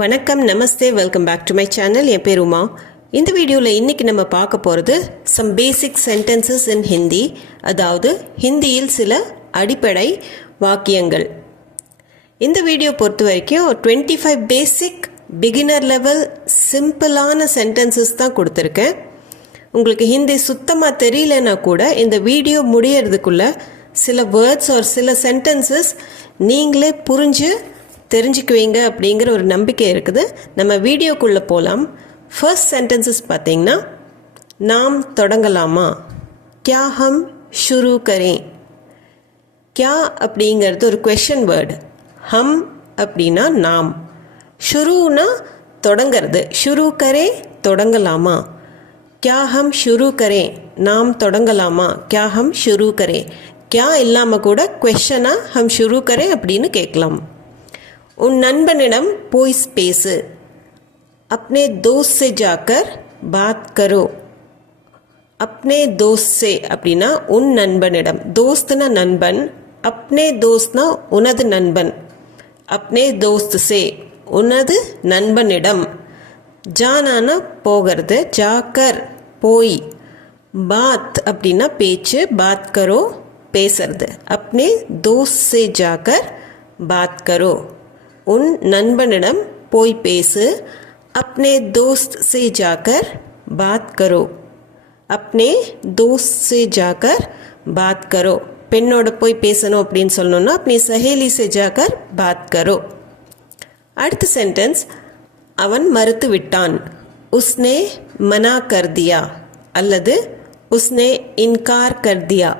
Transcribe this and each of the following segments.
வணக்கம், நமஸ்தே, welcome back to my channel. என் பேர் உமா. இந்த வீடியோவில் இன்றைக்கி நம்ம பார்க்க போகிறது some basic sentences in Hindi, அதாவது ஹிந்தியில் சில அடிப்படை வாக்கியங்கள். இந்த வீடியோ பொறுத்த வரைக்கும் 25 பேசிக் பிகினர் லெவல் சிம்பிளான சென்டென்சஸ் தான் கொடுத்துருக்கேன். உங்களுக்கு ஹிந்தி சுத்தமாக தெரியலனா கூட இந்த வீடியோ முடியறதுக்குள்ள சில வேர்ட்ஸ் ஒரு சில சென்டென்சஸ் நீங்களே புரிஞ்சு தெரிஞ்சுக்குவீங்க அப்படிங்கிற ஒரு நம்பிக்கை இருக்குது. நம்ம வீடியோக்குள்ளே போகலாம். ஃபர்ஸ்ட் சென்டென்சஸ் பார்த்தீங்கன்னா, நாம் தொடங்கலாமா? கியா ஹம் ஷுரு கரேன்? கியா அப்படிங்கிறது ஒரு கொஷன் வேர்டு. ஹம் அப்படின்னா நாம், ஷுருனா தொடங்கிறது. ஷுரு கரே தொடங்கலாமா? கியா ஹம் ஷுரு கரேன்? நாம் தொடங்கலாமா? கியா ஹம் ஷுரு கரே? கியா இல்லாமல் கூட கொஷனாக ஹம் ஷுரு கரே அப்படின்னு கேட்கலாம். உன் நண்பனிடம் போய் பேசு. अपने दोस्त से जाकर बात करो. अपने दोस्त से அப்படின்னா உன் நண்பனிடம். दोस्तனா நண்பன், अपने दोस्तனா உனது நண்பன். अपने दोस्त से உனது நண்பனிடம். ஜானானா போகிறது, ஜாக்கர் போய். பாத் அப்படின்னா பேச்சு, பாத் கரோ பேசுறது. अपने दोस्त से जाकर बात करो. உன் நண்பனிடம் போய் பேசு. अपने दोस्त से जाकर बात करो. अपने दोस्त से जाकर बात करो. பெண்ணோட போய் பேசணும் அப்படின்னு சொல்லணும்னா अपनी सहेली से जाकर बात करो. அடுத்த சென்டென்ஸ், அவன் மறுத்து விட்டான். उसने मना कर दिया அல்லது उसने इनकार कर दिया.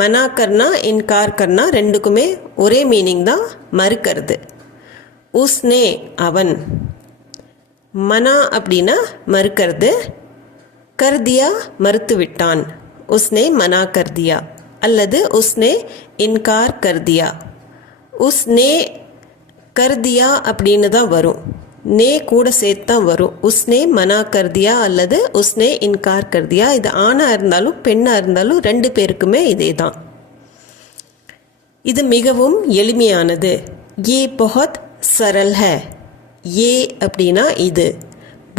மனா கர்னா இன்கார் கர்னா ரெண்டுக்குமே ஒரே மீனிங் தான், மறுக்கிறது. உஸ்னே அவன், மனா அப்படின்னா மறுக்கிறது, கர்தியா மறுத்து விட்டான். உஸ்னே மனா கர்தியா அல்லது உஸ்னே இன்கார் கர்தியா. உஸ்னே கர்தியா அப்படின்னு தான் வரும், நே கூட சேர்த்து தான் வரும். உஸ்னே மனா கர்தியா அல்லது உஸ்னே இன்கார் கர்தியா. இது ஆணாக இருந்தாலும் பெண்ணாக இருந்தாலும் ரெண்டு பேருக்குமே இதே தான். இது மிகவும் எளிமையானது. ये बहुत सरल है. ये அப்படின்னா இது,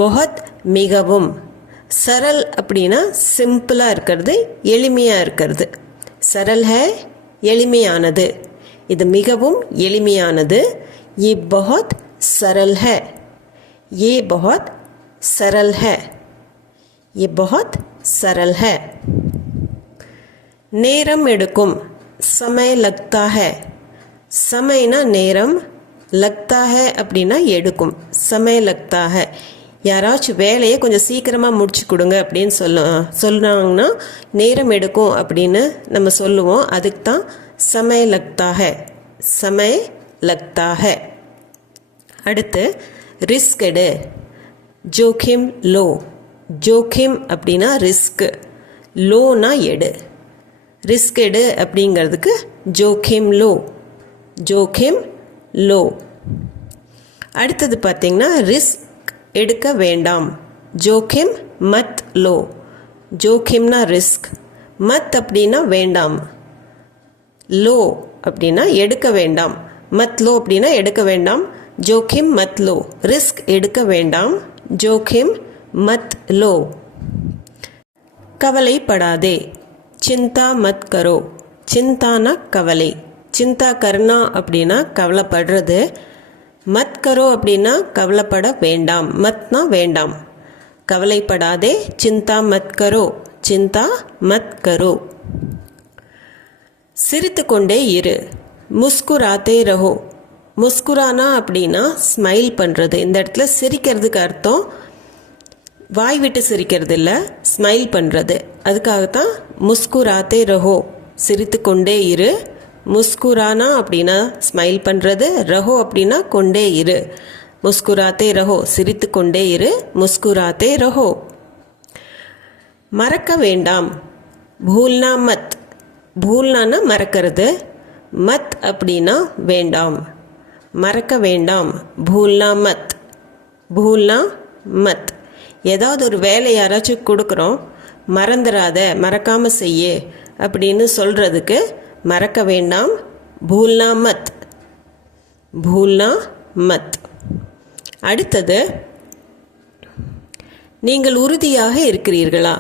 बहुत மிகவும், சரல் அப்படின்னா சிம்பிளாக இருக்கிறது, எளிமையாக இருக்கிறது. சரல் है எளிமையானது, இது மிகவும் எளிமையானது. ये बहुत सरल है. ये बहुत सरल है. ये बहुत सरल है. நேரம் எடுக்கும். समय लगता है. समयना நேரம், लगता है அப்படின்னா எடுக்கும். समय लगता है. யாராச்சும் வேலையை கொஞ்சம் சீக்கிரமாக முடிச்சு கொடுங்க அப்படின்னு சொன்னாங்கன்னா நேரம் எடுக்கும் அப்படின்னு நம்ம சொல்லுவோம். அதுக்கு தான் समय लगता है. समय लगता है. அடுத்து ரிஸ்க் எடு. ஜோக்கிம் லோ. ஜோக்கிம் அப்படின்னா ரிஸ்க், லோனா எடு. ரிஸ்க் எடு அப்படிங்கிறதுக்கு ஜோக்கிம் லோ. ஜோக்கிம் லோ. அடுத்தது பார்த்தீங்கன்னா, ரிஸ்க் எடுக்க வேண்டாம். ஜோக்கிம் மத் லோ. ஜோக்கிம்னா ரிஸ்க், மத் அப்படின்னா வேண்டாம், லோ அப்படின்னா எடுக்க வேண்டாம். மத் லோ அப்படின்னா எடுக்க வேண்டாம். ஜோக்கிம் மத் லோ, ரிஸ்க் எடுக்க வேண்டாம். ஜோக்கிம் மத் லோ. கவலைப்படாதே. சிந்தா மத் கரோ. சிந்தானா கவலை, சிந்தா கர்னா அப்படின்னா கவலைப்படுறது. மத் கரோ அப்படின்னா கவலைப்பட வேண்டாம், மத்னா வேண்டாம். கவலைப்படாதே, சிந்தா மத் கரோ. சிந்தா மத் கரோ. சிரித்து கொண்டே இரு. முஸ்குராத்தே ரஹோ. முஸ்குரானா அப்படின்னா ஸ்மைல் பண்ணுறது. இந்த இடத்துல சிரிக்கிறதுக்கு அர்த்தம் வாய் விட்டு சிரிக்கிறது இல்லை, ஸ்மைல் பண்ணுறது. அதுக்காகத்தான் முஸ்குராத்தே ரஹோ, சிரித்து கொண்டே இரு. முஸ்குரானா அப்படின்னா ஸ்மைல் பண்ணுறது, ரஹோ அப்படின்னா கொண்டே இரு. முஸ்குராத்தே ரஹோ, சிரித்து கொண்டே இரு. முஸ்குராத்தே ரஹோ. மறக்க வேண்டாம். பூல்னா மத். பூல்னானா மறக்கிறது, மத் அப்படின்னா வேண்டாம். மறக்க வேண்டாம், பூல்னா மத். பூல்னா மத். ஏதாவது ஒரு வேலை யாராச்சும் கொடுக்குறோம், மறந்துடாத, மறக்காமல் செய்ய அப்படின்னு சொல்கிறதுக்கு மறக்க வேண்டாம், பூல்னா மத். பூல்னா மத். அடுத்தது, நீங்கள் உறுதியாக இருக்கிறீர்களா?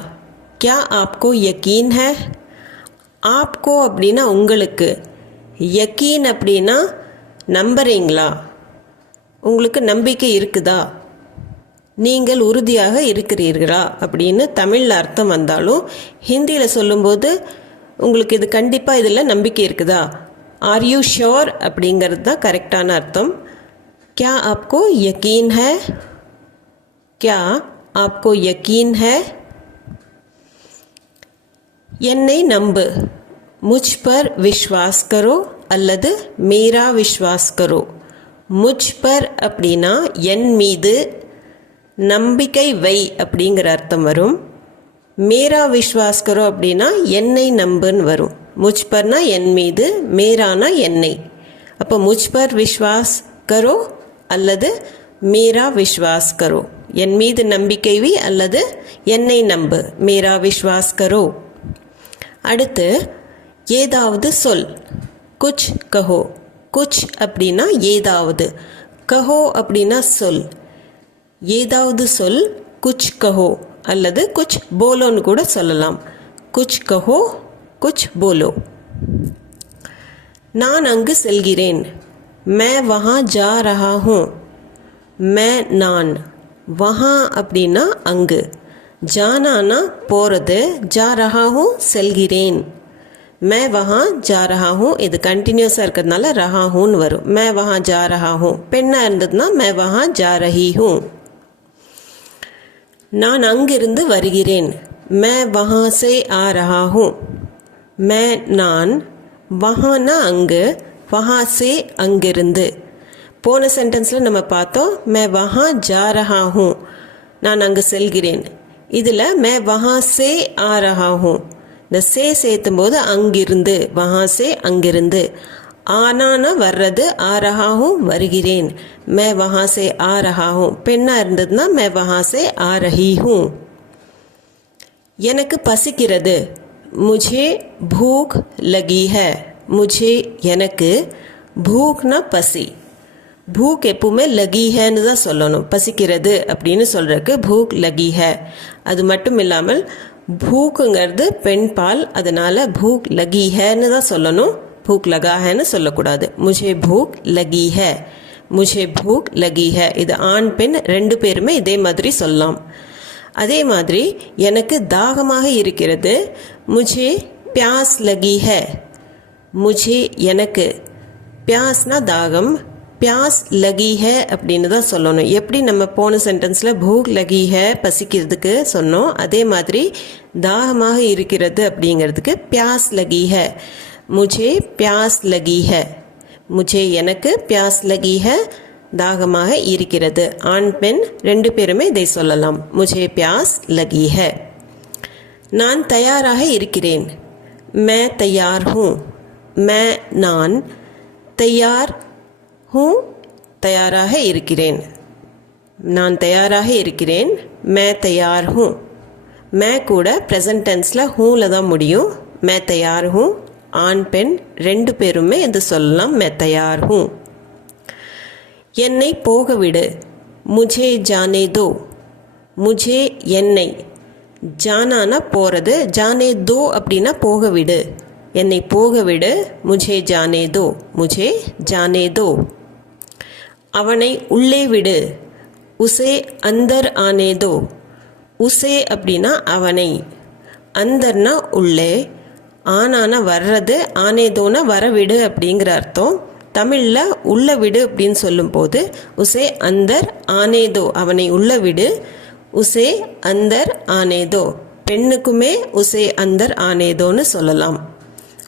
क्या आपको यकीन है? आपको அப்படின்னா உங்களுக்கு, யக்கீன் அப்படின்னா நம்புறீங்களா, உங்களுக்கு நம்பிக்கை இருக்குதா, நீங்கள் உறுதியாக இருக்கிறீர்களா அப்படின்னு தமிழில் அர்த்தம் வந்தாலும் ஹிந்தியில் சொல்லும்போது உங்களுக்கு இது கண்டிப்பாக இதில் நம்பிக்கை இருக்குதா, ஆர் யூ ஷோர் அப்படிங்கிறது தான் கரெக்டான அர்த்தம். क्या आपको यकीन है? क्या आपको यकीन है? என்னை நம்பு, मुझ पर विश्वास करो அல்லது मेरा विश्वास करो. मुझ पर அப்படின்னா என் மீது, நம்பிக்கை வை அப்படிங்கிற அர்த்தம் வரும். மேரா விஸ்வாஸ் கரோ அப்படின்னா என்னை நம்புன்னு வரும். முஜ் பர்னா என் மீது, மேரானா என்னை. அப்போ முஜ் பர் விஸ்வாஸ் கரோ அல்லது மேரா விஸ்வாஸ் கரோ, என் மீது நம்பிக்கை வை அல்லது என்னை நம்பு, மேரா விஸ்வாஸ் கரோ. அடுத்து, ஏதாவது சொல், குச் கஹோ. குச் அப்படின்னா ஏதாவது, கஹோ அப்படின்னா சொல். ஏதாவது சொல், குச் கஹோ அல்லது குச் போலோன்னு கூட சொல்லலாம். குச் கஹோ, குச் போலோ. நான் அங்கு செல்கிறேன், मैं वहाँ जा रहा हूँ. मैं நான், वहाँ அப்படின்னா அங்கு, ஜானானா போகிறது, जा रहा हूँ செல்கிறேன். मैं वहाँ जा रहा हूँ இது கண்டினியூஸாக இருக்கிறதுனால रहा हूँன்னு வரும். मैं वहाँ जा रहा हूँ. பெண்ணாக இருந்ததுன்னா मैं वहाँ जा रही हूँ. நான் அங்கிருந்து வருகிறேன், मैं वहाँ से आ रहा हूँ. मैं நான், वहाँனா அங்கு, वहाँ से அங்கிருந்து. போன சென்டென்ஸில் நம்ம பார்த்தோம் मैं वहाँ जा रहा हूँ, நான் அங்கு செல்கிறேன். இதில் मैं वहाँ से आ रहा हूँ, இந்த சே சேர்த்தும் போது அங்கிருந்து, वहाँ से அங்கிருந்து. ஆனானா வர்றது, ஆ ரஹா ஹூம் வருகிறேன், मैं वहाँ से आ रहा हूँ. பெண்ணாக இருந்ததுன்னா मैं वहाँ से आ रही हूँ. எனக்கு பசிக்கிறது, मुझे भूख लगी है. मुझे எனக்கு, भूखனா பசி. भूख எப்பவுமே लगी हैன்னு தான் சொல்லணும். பசிக்கிறது அப்படின்னு சொல்கிறதுக்கு भूख लगी है. அது மட்டும் இல்லாமல் भूखங்கிறது பெண் பால், அதனால் भूख लगी हैன்னு தான் சொல்லணும், भूख लगा हैன்னு சொல்லக்கூடாது. मुझे भूख लगी है, मुझे भूख लगी है. இது ஆண் பெண் ரெண்டு பேருமே இதே மாதிரி சொல்லலாம். அதே மாதிரி எனக்கு தாகமாக இருக்கிறது, मुझे प्यास लगी है. मुझे எனக்கு, प्यासனா தாகம், प्यास लगी है அப்படின்னு தான் சொல்லணும். எப்படி நம்ம போன சென்டென்ஸில் भूख लगी है பசிக்கிறதுக்கு சொன்னோம், அதே மாதிரி தாகமாக இருக்கிறது அப்படிங்கிறதுக்கு प्यास लगी है. मुझे प्यास लगी है. मुझे எனக்கு, प्यास लगी है தாகமாக இருக்கிறது. ஆண் பெண் ரெண்டு பேருமே இதை சொல்லலாம். मुझे प्यास लगी है. நான் தயாராக இருக்கிறேன், मैं तैयार हूँ. मैं நான், तैयार हूँ தயாராக இருக்கிறேன். நான் தயாராக இருக்கிறேன், मैं तैयार हूँ. मैं கூட ப்ரெசன்ட் டென்ஸில் ஹூவில் தான் முடியும். मैं तैयार हूँ. ஆண் பெண் ரெண்டு பேருமே இது சொல்லலாம், मैं तैयार हूँ. என்னை போக விடு, मुझे जाने दो. मुझे என்னை, ஜானானா போகிறது, जाने दो அப்படின்னா போக விடு. என்னை போக விடு, मुझे जाने दो. मुझे जाने दो. அவனை உள்ளே விடு, उसे अंदर आने दो. उसे அப்படின்னா அவனை, அந்தர்னா உள்ளே, ஆனானா வர்றது, ஆனேதோனா வரவிடு அப்படிங்கிற அர்த்தம். தமிழில் உள்ள விடு அப்படின்னு சொல்லும்போது உசே அந்தர் ஆனேதோ, அவனை உள்ள விடு, உசே அந்தர் ஆனேதோ. பெண்ணுக்குமே உசே அந்தர் ஆனேதோன்னு சொல்லலாம்.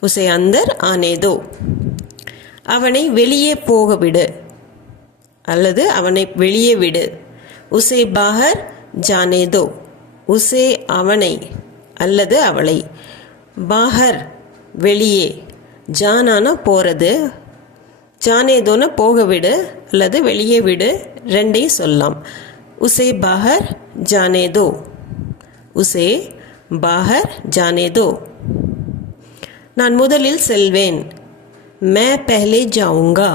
உசே அந்தர் ஆனேதோ. அவனை வெளியே போக விடு அல்லது அவனை வெளியே விடு, உசே பாகர் ஜானேதோ. உசே அவனை அல்லது அவளை, பாகர் வெளியே, ஜானானா போகிறது, ஜானேதோனா போக விடு அல்லது வெளியே விடு, ரெண்டையும் சொல்லலாம். உசே பாகர் ஜானேதோ. உசே பாகர் ஜானேதோ. நான் முதலில் செல்வேன், मैं पहले जाऊंगा.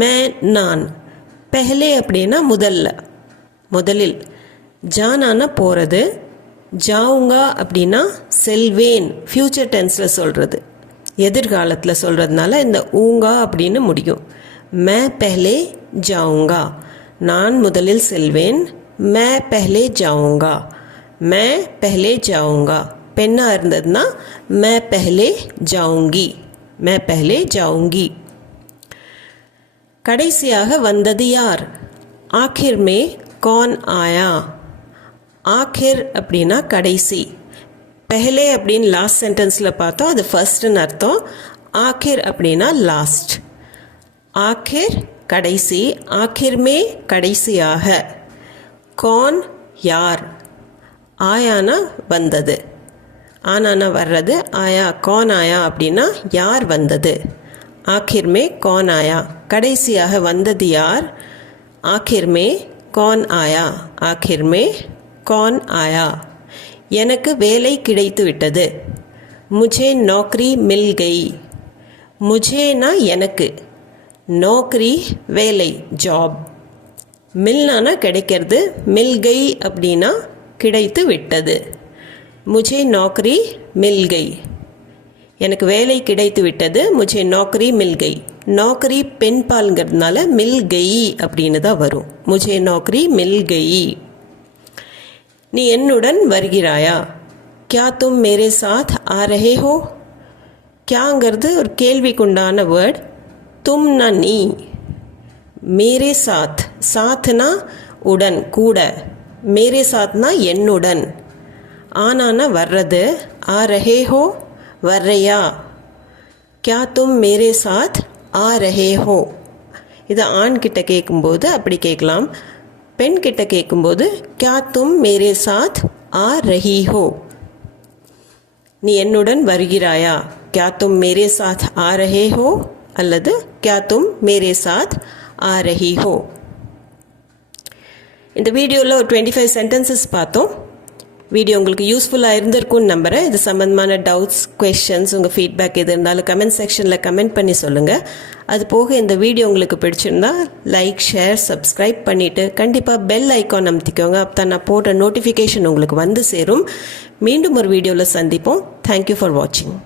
मैं நான், பெஹலே அப்படின்னா முதலில். ஜானானா போகிறது. ஜாவுங்கா அப்படின்னா செல்வேன், ஃப்யூச்சர் டென்ஸில் சொல்கிறது, எதிர்காலத்தில் சொல்கிறதுனால இந்த ஊங்கா அப்படின்னு முடியும். மே பெஹலே ஜாவுங்கா, நான் முதலில் செல்வேன். மே பெஹலே ஜாவுங்கா, மே பெஹலே ஜாவுங்கா. பெண்ணாக இருந்ததுன்னா மே பெஹலே ஜாவுங்கி, மே பெஹலே ஜாவுங்கி. கடைசியாக வந்தது யார்? ஆखिर में कौन आया? ஆखिर அப்படின்னா கடைசி. பெஹலே அப்படின்னு லாஸ்ட் சென்டென்ஸில் பார்த்தோம், அது ஃபர்ஸ்ட்னு அர்த்தம். ஆखिर அப்படின்னா லாஸ்ட். ஆखिर கடைசி, आखिर में கடைசியாக. கौन யார்? ஆயானா வந்தது, ஆனானா வர்றது. ஆயா कौन आया அப்படின்னா யார் வந்தது. आखिर में कौन आया, கடைசியாக வந்தது யார்? आखिर में कौन आया, आखिर में कौन आया. எனக்கு வேலை கிடைத்து விட்டது. मुझे नौकरी मिल गई. मुझेனா எனக்கு, நோக்கரி வேலை ஜாப், மில்னானா கிடைக்கிறது, மில் கை அப்படின்னா கிடைத்து விட்டது. मुझे नौकरी मिल गई, எனக்கு வேலை கிடைத்து விட்டது. मुझे नौकरी मिल गई. நோக்கரி பெண் பால்ங்கிறதுனால மில் கை அப்படின்னு தான் வரும். मुझे नौकरी मिल गई. நீ என்னுடன் வருகிறாயா? क्या तुम मेरे साथ आ रहे हो? क्याங்கிறது ஒரு கேள்விக்குண்டான வேர்ட். தும்னா நீ, மேரே சாத், சாத்னா உடன் கூட, மேரே சாத்னா என்னுடன். ஆனானா வர்றது, ஆ ரஹே ஹோ வர்றையா. क्या तुम मेरे साथ आ रहे हो. இதை ஆண் கிட்ட கேட்கும்போது அப்படி கேட்கலாம். பெண் கிட்ட கேட்கும்போது क्या तुम मेरे साथ आ रही हो. நீ என்னுடன் வருகிறாயா? क्या तुम मेरे साथ आ रहे हो அல்லது क्या तुम मेरे साथ आ रही हो. இந்த வீடியோவில் ஒரு 25 சென்டென்சஸ் பார்த்தோம். வீடியோ உங்களுக்கு யூஸ்ஃபுல்லாக இருந்திருக்கும்னு நம்புகிறேன். இது சம்மந்தமான டவுட்ஸ், கொஷின்ஸ், உங்கள் ஃபீட்பேக் எது இருந்தாலும் கமெண்ட் செக்ஷனில் கமெண்ட் பண்ணி சொல்லுங்கள். அது போக இந்த வீடியோ உங்களுக்கு பிடிச்சிருந்தா லைக், ஷேர், சப்ஸ்கிரைப் பண்ணிவிட்டு கண்டிப்பாக பெல் ஐக்கான் அமுத்திக்கோங்க. அப்போ தான் நான் போடுற நோட்டிஃபிகேஷன் உங்களுக்கு வந்து சேரும். மீண்டும் ஒரு வீடியோவில் சந்திப்போம். தேங்க்யூ ஃபார் வாட்சிங்.